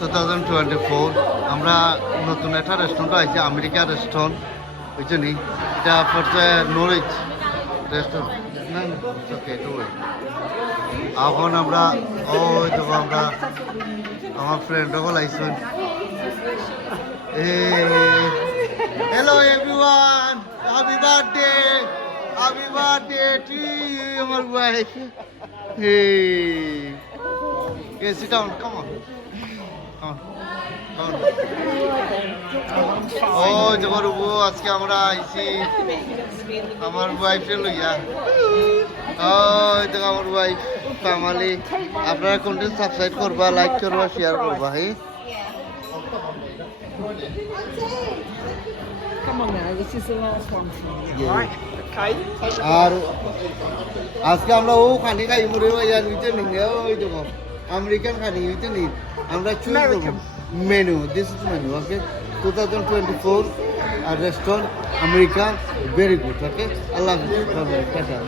2024 আমরা নতুন একটা রেস্টুরেন্ট আইছি আমেরিকা রেস্টুরেন্ট বুঝছেনি এটা পড়ছে নরিচ রেস্টুরেন্ট না ওকে একটু এখন আমরা ওই দেখো আমরা আমার ফ্রেন্ড সকল আইসুন hello everyone happy birthday to আমার wife Hey, sit down. Come on. ও জগরুবু আজকে আমরা আইছি আমার ওয়াইফে লইয়া ও এটা আমার ওয়াইফ ফ্যামিলি আপনারা কন্টেন্ট সাবস্ক্রাইব করবা লাইক করবা শেয়ার করবা হ্যাঁ Come on now, this is the last one for you. Yeah. Right, okay. আর আজকে আমরা ও খানি খাই মুড়ে ভাইয়া নিতে নিয়ে ওই দেখো আমেরিকান খানি নিতে নি আমরা চুজ করব menu this is menu okay 2024 আর restaurant America very good okay আল্লাহ হাফেজ টাটা